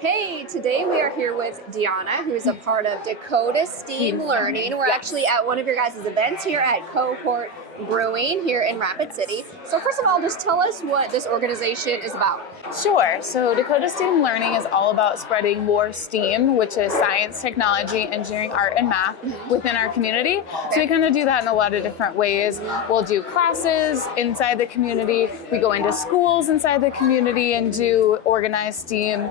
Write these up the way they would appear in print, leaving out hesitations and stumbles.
Hey, today we are here with Deanna, who is a part of Dakota STEAM Learning. We're actually at one of your guys' events here at Cohort Brewing here in Rapid City. So first of all, just tell us what this organization is about. Sure. So Dakota STEAM Learning is all about spreading more STEAM, which is science, technology, engineering, art, and math within our community. So we kind of do that in a lot of different ways. We'll do classes inside the community. We go into schools inside the community and do organized STEAM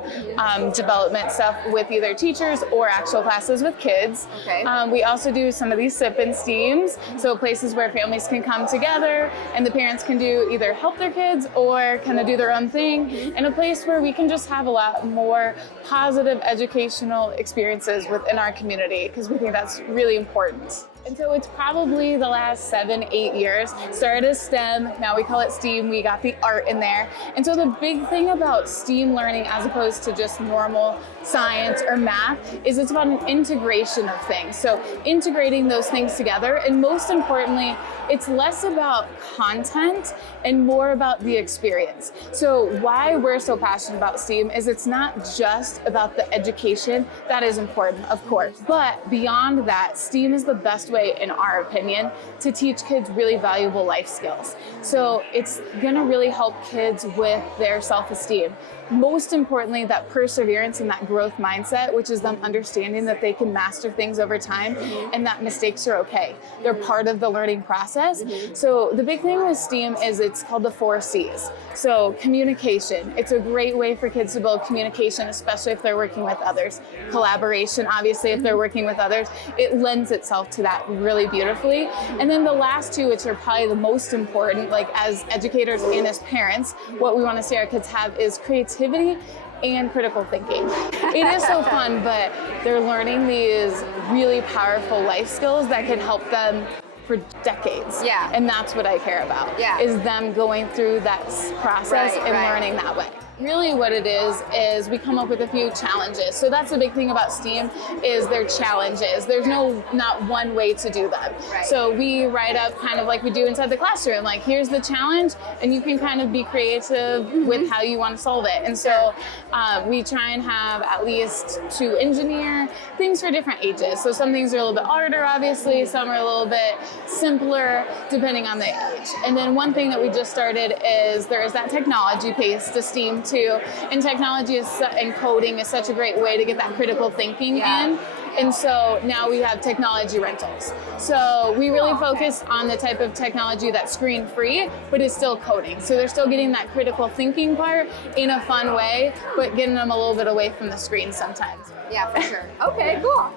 development stuff with either teachers or actual classes with kids. Okay. We also do some of these sip-in STEAMs, so places where families can come together and the parents can do either help their kids or kind of do their own thing, and a place where we can just have a lot more positive educational experiences within our community, because we think that's really important. And so it's probably the last 7-8 years. Started as STEM, now we call it STEAM, we got the art in there. And so the big thing about STEAM learning as opposed to just normal science or math is it's about an integration of things. So integrating those things together, and most importantly, it's less about content and more about the experience. So why we're so passionate about STEAM is it's not just about the education. That is important, of course. But beyond that, STEAM is the best way, in our opinion, to teach kids really valuable life skills. So it's gonna really help kids with their self-esteem. Most importantly, that perseverance and that growth mindset, which is them understanding that they can master things over time and that mistakes are okay. They're part of the learning process. So the big thing with STEAM is it's called the 4 C's. So communication, it's a great way for kids to build communication, especially if they're working with others. Collaboration, obviously, if they're working with others, it lends itself to that really beautifully. And then the last 2, which are probably the most important, like as educators and as parents, what we want to see our kids have is creativity and critical thinking. It is so fun, but they're learning these really powerful life skills that can help them for decades. Yeah. And that's what I care about, is them going through that process and learning that way. Really what it is we come up with a few challenges. So that's the big thing about STEAM is their challenges. There's not one way to do them. So we write up kind of like we do inside the classroom, like here's the challenge and you can kind of be creative with how you want to solve it. And so we try and have at least 2 engineer things for different ages. So some things are a little bit harder, obviously, some are a little bit simpler depending on the age. And then one thing that we just started is there is that technology piece to STEAM too, and technology and coding is such a great way to get that critical thinking in. And so now we have technology rentals. So we really focus on the type of technology that's screen free, but is still coding. So they're still getting that critical thinking part in a fun way, but getting them a little bit away from the screen sometimes. Yeah, for sure. Okay, cool.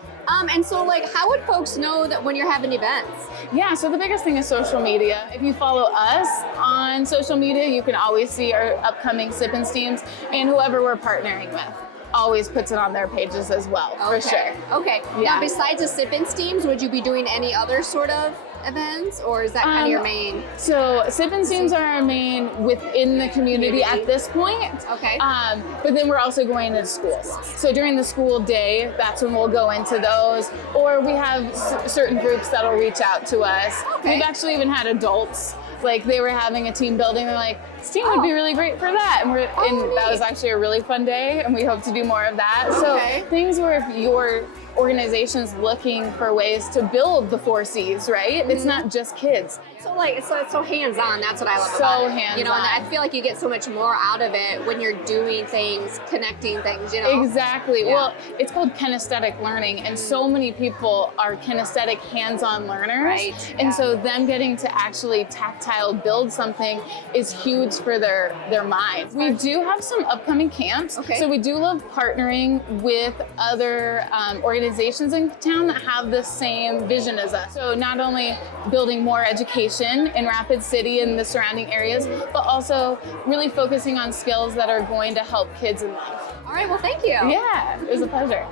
And so like, how would folks know that when you're having events? Yeah, so the biggest thing is social media. If you follow us on social media, you can always see our upcoming sip-in STEAMs, and whoever we're partnering with always puts it on their pages as well, for sure. Okay. Yeah. Now, besides the sip-in STEAMs, would you be doing any other sort of events, or is that kind of your main? So sip-in STEAMs are our main within the community at this point. Okay. But then we're also going into schools. So during the school day, that's when we'll go into those. Or we have certain groups that'll reach out to us. Okay. We've actually even had adults, like they were having a team building, they're like, STEAM would be really great for that. And, that was actually a really fun day, and we hope to do more of that. So things where if your organization's looking for ways to build the 4 C's, right? It's not just kids. So like, it's so hands-on, that's what I love So about it. hands-on. You know, and I feel like you get so much more out of it when you're doing things, connecting things, you know? Exactly. Well, it's called kinesthetic learning, and so many people are kinesthetic hands-on learners. And so them getting to actually tactile build something is huge for their mind. We do have some upcoming camps. So we do love partnering with other organizations in town that have the same vision as us. So not only building more education in Rapid City and the surrounding areas, but also really focusing on skills that are going to help kids in life. All right, well, thank you. Yeah, it was a pleasure.